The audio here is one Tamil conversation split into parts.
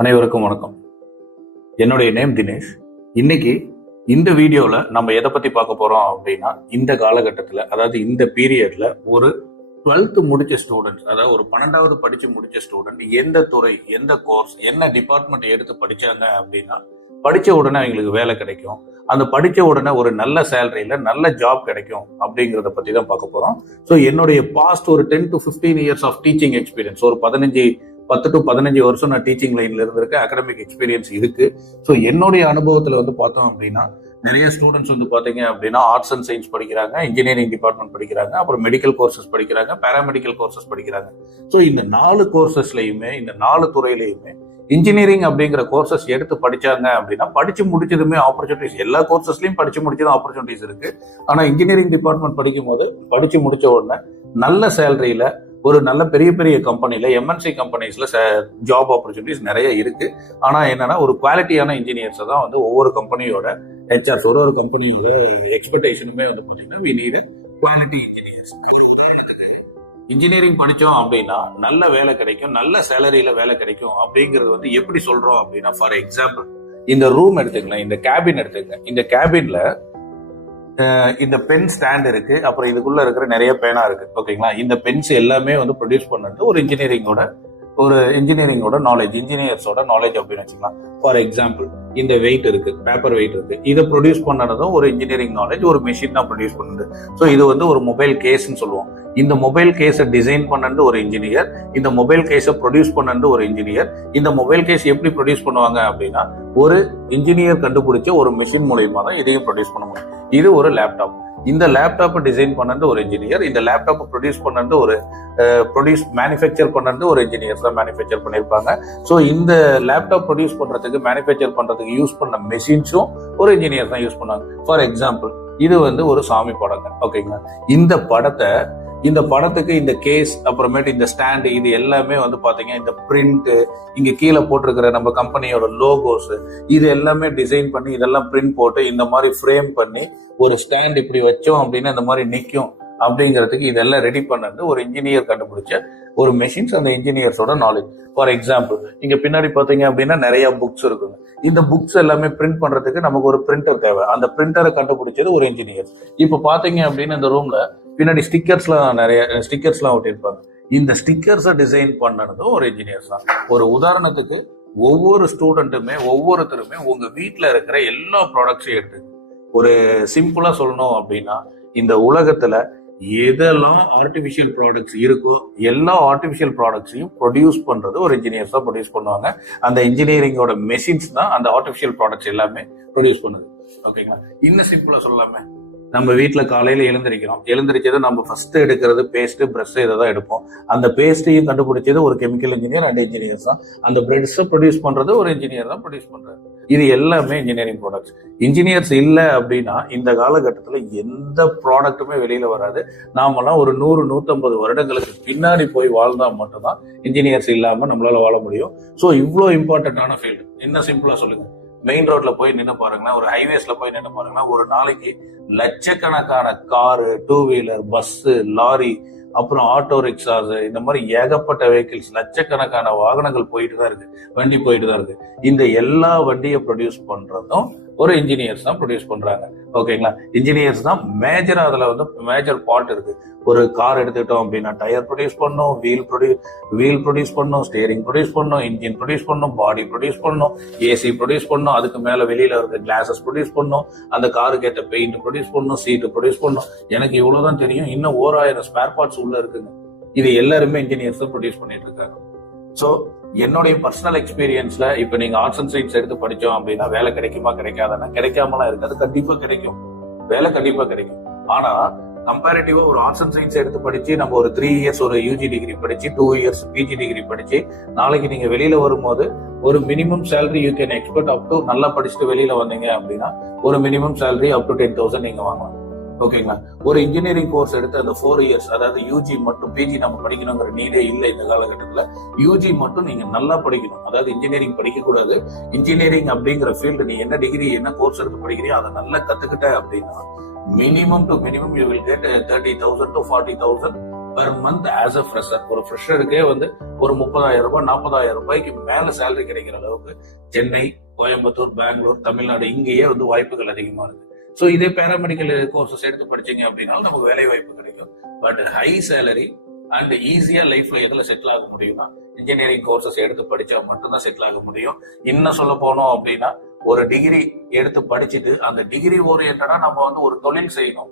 அனைவருக்கும் வணக்கம். என்னுடைய நேம் தினேஷ். இன்னைக்கு இந்த வீடியோல நம்ம எதை பத்தி பார்க்க போறோம் அப்படின்னா, இந்த காலகட்டத்தில், அதாவது இந்த பீரியட்ல ஒரு 12th முடிச்ச ஸ்டூடெண்ட், அதாவது ஒரு 12வது படிச்சு முடிச்ச ஸ்டூடெண்ட் எந்த துறை, எந்த கோர்ஸ், என்ன டிபார்ட்மெண்ட் எடுத்து படிச்சாங்க அப்படின்னா படிச்ச உடனே அவங்களுக்கு வேலை கிடைக்கும், அந்த படிச்ச உடனே ஒரு நல்ல சேலரியில நல்ல ஜாப் கிடைக்கும் அப்படிங்கிறத பத்தி தான் பார்க்க போறோம். ஸோ என்னுடைய பாஸ்ட் ஒரு 10 to 15 years of teaching experience, ஒரு 10 to 15 வருஷம் நான் டீச்சிங் லைன்ல இருந்திருக்கேன். அகடமிக் எக்ஸ்பீரியன்ஸ் இருக்கு. ஸோ என்னுடைய அனுபவத்துல பார்த்தோம் அப்படின்னா, நிறைய ஸ்டூடெண்ட்ஸ் பாத்தீங்க அப்படின்னா ஆர்ட்ஸ் அண்ட் சயின்ஸ் படிக்கிறாங்க, இன்ஜினியரிங் டிபார்ட்மெண்ட் படிக்கிறாங்க, அப்புறம் மெடிக்கல் கோர்சஸ் படிக்கிறாங்க, பேராமெடிக்கல் கோர்சஸ் படிக்கிறாங்க. ஸோ இந்த 4 கோர்சஸ்லயுமே, இந்த 4 துறையிலையுமே இன்ஜினியரிங் அப்படிங்கிற கோர்சஸ் எடுத்து படிச்சாங்க அப்படின்னா படிச்சு முடிச்சதுமே ஆப்பர்ச்சுனிட்டிஸ், எல்லா கோர்சஸ்லயும் படிச்சு முடிச்சதும் ஆப்பர்ச்சுனிட்டிஸ் இருக்கு. ஆனா இன்ஜினியரிங் டிபார்ட்மெண்ட் படிக்கும் போது படிச்சு முடிச்ச உடனே நல்ல சேலரியில ஒரு நல்ல பெரிய பெரிய கம்பெனில, எம்என்சி கம்பெனிஸ்ல ஜாப் ஆப்பர்ச்சுனிட்டிஸ் நிறைய இருக்கு. ஆனா என்னன்னா, ஒரு குவாலிட்டியான இன்ஜினியர்ஸ் தான் ஒவ்வொரு கம்பெனியோட ஹெச்ஆர்ஸ், ஒரு கம்பெனியோட எக்ஸ்பெக்டேஷனுமே பாத்தீங்கன்னா we need quality engineers. Engineering படிச்சோம் அப்படின்னா நல்ல வேலை கிடைக்கும், நல்ல சேலரியில வேலை கிடைக்கும் அப்படிங்கிறது எப்படி சொல்றோம் அப்படின்னா, ஃபார் எக்ஸாம்பிள் இந்த ரூம் எடுத்துக்கலாம், இந்த கேபின் எடுத்துக்கங்க. இந்த கேபின்ல இந்த பென் ஸ்டாண்ட் இருக்கு, அப்புறம் இதுக்குள்ள இருக்கிற நிறைய பேனா இருக்கு. ஓகேங்களா? இந்த பென்ஸ் எல்லாமே ப்ரொடியூஸ் பண்ணது ஒரு இன்ஜினியரிங்கோட நாலேஜ், இன்ஜினியர்ஸோட நாலேஜ் அப்படின்னு வச்சுக்கலாம். ஃபார் எக்ஸாம்பிள் இந்த வெயிட் இருக்கு, பேப்பர் வெயிட் இருக்கு, இதை ப்ரொடியூஸ் பண்ணதும் ஒரு இன்ஜினியரிங் நாலேஜ், ஒரு மெஷின் தான் ப்ரொடியூஸ் பண்ணுது. ஸோ இது ஒரு மொபைல் கேஸ்ன்னு சொல்லுவோம். இந்த மொபைல் கேஸை டிசைன் பண்ணது ஒரு இன்ஜினியர், இந்த மொபைல் கேஸை ப்ரொடியூஸ் பண்ணது ஒரு இன்ஜினியர். இந்த மொபைல் கேஸ் எப்படி ப்ரொடியூஸ் பண்ணுவாங்க அப்படின்னா, ஒரு இன்ஜினியர் கண்டுபிடிச்ச ஒரு மெஷின் மூலயமா தான் இதையும் ப்ரொடியூஸ் பண்ண முடியும். இது ஒரு லேப்டாப். இந்த லேப்டாப்பை டிசைன் பண்ணது ஒரு இன்ஜினியர், இந்த லேப்டாப்பை ப்ரொடியூஸ் பண்ணது மேனுஃபேக்சர் பண்ணது ஒரு இன்ஜினியர்ஸ் தான் மேனுஃபேக்சர் பண்ணியிருப்பாங்க. ஸோ இந்த லேப்டாப் ப்ரொடியூஸ் பண்றதுக்கு, மேனுஃபேக்சர் பண்றதுக்கு யூஸ் பண்ண மெஷின்ஸும் ஒரு இன்ஜினியர் தான் யூஸ் பண்ணாங்க. ஃபார் எக்ஸாம்பிள் இது ஒரு சாமி படங்க. ஓகேங்களா? இந்த படத்துக்கு இந்த கேஸ், அப்புறமேட்டு இந்த ஸ்டாண்டு, இது எல்லாமே பாத்தீங்க, இந்த பிரிண்ட், இங்க கீழே போட்டிருக்கிற நம்ம கம்பெனியோட லோகோஸ், இது எல்லாமே டிசைன் பண்ணி இதெல்லாம் பிரிண்ட் போட்டு இந்த மாதிரி ஃப்ரேம் பண்ணி ஒரு ஸ்டாண்ட் இப்படி வச்சோம் அப்படின்னா இந்த மாதிரி நிற்கும் அப்படிங்கிறதுக்கு இதெல்லாம் ரெடி பண்ணது ஒரு இன்ஜினியர் கண்டுபிடிச்ச ஒரு மெஷின்ஸ், அந்த இன்ஜினியர்ஸோட நாலேஜ். ஃபார் எக்ஸாம்பிள் இங்க பின்னாடி பாத்தீங்க அப்படின்னா நிறைய புக்ஸ் இருக்குங்க. இந்த புக்ஸ் எல்லாமே பிரிண்ட் பண்றதுக்கு நமக்கு ஒரு பிரிண்டர் தேவை. அந்த பிரிண்டரை கண்டுபிடிச்சது ஒரு இன்ஜினியர். இப்ப பாத்தீங்க அப்படின்னா இந்த ரூம்ல பின்னாடி நிறைய ஸ்டிக்கர்ஸ்லாம் ஒட்டியிருப்பாங்க. இந்த ஸ்டிக்கர்ஸை டிசைன் பண்ணதும் ஒரு இன்ஜினியர்ஸ் தான். ஒரு உதாரணத்துக்கு ஒவ்வொரு ஸ்டூடெண்ட்டுமே, ஒவ்வொருத்தருமே உங்க வீட்டுல இருக்கிற எல்லா ப்ராடக்ட்ஸையும் எடுத்து, ஒரு சிம்பிளா சொல்லணும் அப்படின்னா, இந்த உலகத்துல எதெல்லாம் ஆர்டிபிஷியல் ப்ராடக்ட்ஸ் இருக்கோ எல்லா ஆர்டிபிஷியல் ப்ராடக்ட்ஸையும் ப்ரொடியூஸ் பண்றது ஒரு இன்ஜினியர்ஸ் தான் ப்ரொடியூஸ் பண்ணுவாங்க. அந்த இன்ஜினியரிங்கோட மெஷின்ஸ் தான் அந்த ஆர்டிபிஷியல் ப்ராடக்ட்ஸ் எல்லாமே ப்ரொடியூஸ் பண்ணுது. ஓகேங்களா? இன்னும் சிம்பிளா சொல்லலாமே, நம்ம வீட்டுல காலையில எழுந்திரிச்சது நம்ம ஃபர்ஸ்ட் எடுக்கிறது பேஸ்ட், பிரஷ், இதை தான் எடுப்போம். அந்த பேஸ்டையும் கண்டுபிடிச்சது ஒரு கெமிக்கல் இன்ஜினியர் அண்ட் இன்ஜினியர்ஸ் தான். அந்த பிரஷ்ஷை ப்ரொடியூஸ் பண்றது ஒரு இன்ஜினியர் தான் ப்ரொடியூஸ் பண்றாரு. இது எல்லாமே இன்ஜினியரிங் ப்ராடக்ட்ஸ். இன்ஜினியர்ஸ் இல்லை அப்படின்னா இந்த காலகட்டத்தில் எந்த ப்ராடக்ட்டுமே வெளியில வராது. நாமெல்லாம் ஒரு 100-150 வருடங்களுக்கு பின்னாடி போய் வாழ்ந்தா மட்டும்தான் இன்ஜினியர்ஸ் இல்லாம நம்மளால வாழ முடியும். ஸோ இவ்வளோ இம்பார்ட்டன்டான ஃபீல்டு. என்ன சிம்பிளா சொல்லுங்க, மெயின் ரோட்ல போய் நின்று பாருங்களேன், ஒரு ஹைவேஸ்ல போய் நின்று பாருங்களேன், ஒரு நாளைக்கு லட்சக்கணக்கான காரு, 2 வீலர், பஸ், லாரி, அப்புறம் ஆட்டோ ரிக்ஷாஸ், இந்த மாதிரி ஏகப்பட்ட வெஹிக்கிள்ஸ், லட்சக்கணக்கான வாகனங்கள் போயிட்டு தான் இருக்கு, வண்டி போயிட்டு தான் இருக்கு. இந்த எல்லா வண்டியை ப்ரொடியூஸ் பண்றதும் ஒரு இன்ஜினியர்ஸ் தான் ப்ரொடியூஸ் பண்றாங்க. ஓகேங்களா? இன்ஜினியர்ஸ் தான் மேஜரா, அதுல மேஜர் பார்ட் இருக்கு. ஒரு கார் எடுத்துக்கிட்டோம் அப்படின்னா டயர் ப்ரொடியூஸ் பண்ணும், வீல் ப்ரொடியூஸ் பண்ணும், ஸ்டியரிங் ப்ரொடியூஸ் பண்ணும், இன்ஜின் ப்ரொடியூஸ் பண்ணும், பாடி ப்ரொடியூஸ் பண்ணும், ஏசி ப்ரொடியூஸ் பண்ணும், அதுக்கு மேல வெளியில இருக்க கிளாஸஸ் ப்ரொடியூஸ் பண்ணும், அந்த காருக்கு ஏற்ற பெயிண்ட் ப்ரொடியூஸ் பண்ணும், சீட்டு ப்ரொடியூஸ் பண்ணும். எனக்கு இவ்வளவுதான் தெரியும். இன்னும் 1000 ஸ்பேர் பார்ட்ஸ் உள்ள இருக்குங்க. இது எல்லாருமே இன்ஜினியர்ஸ் தான் ப்ரொடியூஸ் பண்ணிட்டு இருக்காங்க. ஸோ என்னுடைய பர்சனல் எக்ஸ்பீரியன்ஸ்ல இப்ப நீங்க ஆர்ட்ஸ் அண்ட் சயின்ஸ் எடுத்து படிச்சோம் அப்படின்னா வேலை கிடைக்குமா, கிடைக்காதுன்னா கிடைக்காமலாம் இருக்காது. கண்டிப்பா கிடைக்கும், வேலை கண்டிப்பா கிடைக்கும். ஆனா கம்பேரிட்டிவா ஒரு ஆர்ட்ஸ் அண்ட் சயின்ஸ் எடுத்து படிச்சு நம்ம ஒரு 3 இயர்ஸ் ஒரு யூஜி டிகிரி படிச்சு, 2 இயர்ஸ் பிஜி டிகிரி படிச்சு, நாளைக்கு நீங்க வெளியில வரும்போது ஒரு minimum salary you can expect up to, நல்லா படிச்சுட்டு வெளியில வந்தீங்க அப்படின்னா ஒரு மினிமம் சேலரி அப் டு 10,000 நீங்க வாங்கலாம். ஓகேங்களா? ஒரு இன்ஜினியரிங் கோர்ஸ் எடுத்து அந்த 4 இயர்ஸ், அதாவது யூஜி மட்டும், பிஜி நம்ம படிக்கணுங்கிற நீடே இல்லை இந்த காலகட்டத்துல. யூஜி மட்டும் நீங்க நல்லா படிக்கணும். அதாவது இன்ஜினியரிங் படிக்க கூடாது. இன்ஜினியரிங் அப்படிங்கிற ஃபீல்டு நீ என்ன டிகிரி, என்ன கோர்ஸ் எடுத்து படிக்கிறியோ அதை நல்லா கத்துக்கிட்ட அப்படின்னா minimum to minimum you will get 30,000 to 40,000 per month as a fresher. ஒரு ஃப்ரெஷருக்கே வந்து ஒரு 30,000 ரூபாய் 40,000 ரூபாய்க்கு மேல சேலரி கிடைக்கிற அளவுக்கு சென்னை, கோயம்புத்தூர், பெங்களூர், தமிழ்நாடு இங்கேயே வந்து வாய்ப்புகள் அதிகமா இருக்கு. ஸோ இதே பேராமெடிக்கல் கோர்சஸ் எடுத்து படிச்சீங்க அப்படின்னாலும் நமக்கு வேலை வாய்ப்பு கிடைக்கும். பட் ஹை சேலரி அண்ட் ஈஸியா லைஃப்ல எதுல செட்டில் ஆக முடியும்னா இன்ஜினியரிங் கோர்சஸ் எடுத்து படிச்சா மட்டும்தான் செட்டில் ஆக முடியும். இன்னும் சொல்ல போனோம் அப்படின்னா ஒரு டிகிரி எடுத்து படிச்சுட்டு அந்த டிகிரி ஓரியன்டா நம்ம வந்து ஒரு தொழில் செய்யணும்,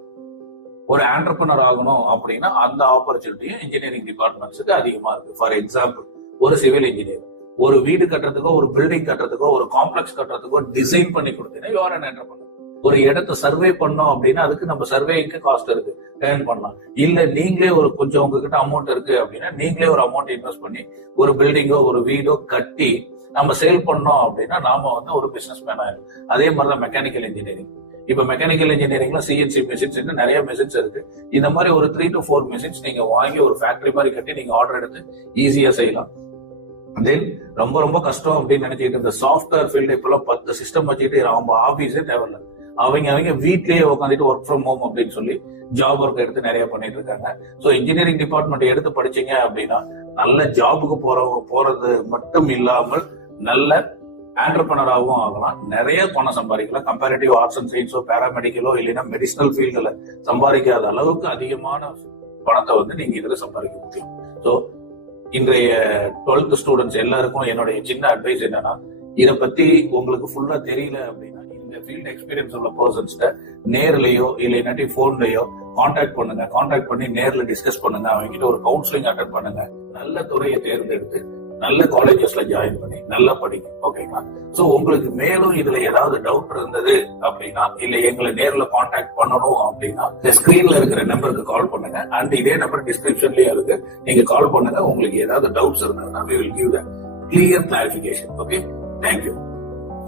ஒரு ஆண்டர்பிரனர் ஆகணும் அப்படின்னா அந்த ஆப்பர்ச்சுனிட்டியும் இன்ஜினியரிங் டிபார்ட்மெண்ட்ஸுக்கு அதிகமா இருக்கு. ஃபார் எக்ஸாம்பிள், ஒரு சிவில் இன்ஜினியர் ஒரு வீடு கட்டுறதுக்கோ ஒரு பில்டிங் கட்டுறதுக்கோ ஒரு காம்ப்ளெக்ஸ் கட்டுறதுக்கோ டிசைன் பண்ணி கொடுத்தீங்கன்னா யூஆர் அன் ஆண்டர்பிரனர். ஒரு இடத்தை சர்வே பண்ணோம் அப்படின்னா அதுக்கு நம்ம சர்வேக்கு காஸ்ட் இருக்கு, ஏர்ன் பண்ணலாம். இல்ல நீங்களே ஒரு கொஞ்சம் உங்ககிட்ட அமௌண்ட் இருக்கு அப்படின்னா நீங்களே ஒரு அமௌண்ட் இன்வெஸ்ட் பண்ணி ஒரு பில்டிங்கோ ஒரு வீடோ கட்டி நம்ம சேல் பண்ணோம் அப்படின்னா நாம வந்து ஒரு பிசினஸ் மேன் ஆயிடும். அதே மாதிரிதான் மெக்கானிக்கல் இன்ஜினியரிங். இப்ப மெக்கானிக்கல் இன்ஜினியரிங்ல சிஎன்சி மிஷின்ஸ் நிறைய மிஷின்ஸ் இருக்கு. இந்த மாதிரி ஒரு 3 to 4 மிஷின்ஸ் நீங்க வாங்கி ஒரு ஃபேக்டரி மாதிரி கட்டி நீங்க ஆர்டர் எடுத்து ஈஸியா செய்யலாம். தென் ரொம்ப ரொம்ப கஷ்டம் அப்படின்னு நினைச்சிட்டு இந்த சாஃப்ட்வேர் ஃபீல்டு இப்பெல்லாம் 10 சிஸ்டம் வச்சுக்கிட்டு அவங்க ஆபீஸே தேவையில்லை, அவங்க வீட்லயே உட்காந்துட்டு ஒர்க் ஃப்ரம் ஹோம் அப்படின்னு சொல்லி ஜாப் ஒர்க் எடுத்து நிறைய பண்ணிட்டு இருக்காங்க. ஸோ இன்ஜினியரிங் டிபார்ட்மெண்ட் எடுத்து படிச்சீங்க அப்படின்னா நல்ல ஜாபுக்கு போறது மட்டும் இல்லாமல் நல்ல ஆண்டர்பிரனராகவும் ஆகலாம், நிறைய பணம் சம்பாதிக்கலாம். கம்பேரிட்டிவ் ஆர்ட்ஸ் அண்ட் சயின்ஸோ பேராமெடிக்கலோ இல்லைன்னா மெடிசினல் ஃபீல்டுல சம்பாதிக்காத அளவுக்கு அதிகமான பணத்தை வந்து நீங்க இதுல சம்பாதிக்க முடியும். ஸோ இன்றைய 12th ஸ்டூடெண்ட்ஸ் எல்லாருக்கும் என்னுடைய சின்ன அட்வைஸ் என்னன்னா, இதை பத்தி உங்களுக்கு ஃபுல்லா தெரியல அப்படின்னா இந்த ஃபீல்ட் எக்ஸ்பீரியன்ஸ் உள்ள பர்சன்ஸ்ட நேர்லயோ இல்லைன்னாட்டி போன்லயோ கான்டாக்ட் பண்ணுங்க. கான்டாக்ட் பண்ணி நேர்ல டிஸ்கஸ் பண்ணுங்க. அவங்க கிட்ட ஒரு கவுன்சிலிங் அட்டென்ட் பண்ணுங்க. நல்ல துறையை தேர்ந்தெடுத்து நல்ல காலேஜஸ்ல ஜாயின் பண்ணி நல்லா படிங்க. ஓகேங்களா? சோ உங்களுக்கு மேலும் இதுல ஏதாவது டவுட் இருந்தது அப்படின்னா இல்ல எங்களை நேர்ல கான்டாக்ட் பண்ணணும் அப்படின்னா இந்த ஸ்கிரீன்ல இருக்கிற நம்பருக்கு கால் பண்ணுங்க. அண்ட் இதே நம்பர் டிஸ்கிரிப்ஷன்லயே இருக்கு, நீங்க கால் பண்ணுங்க. உங்களுக்கு ஏதாவது டவுட்ஸ் இருந்ததுன்னா we will give the clear clarification. Okay, thank you.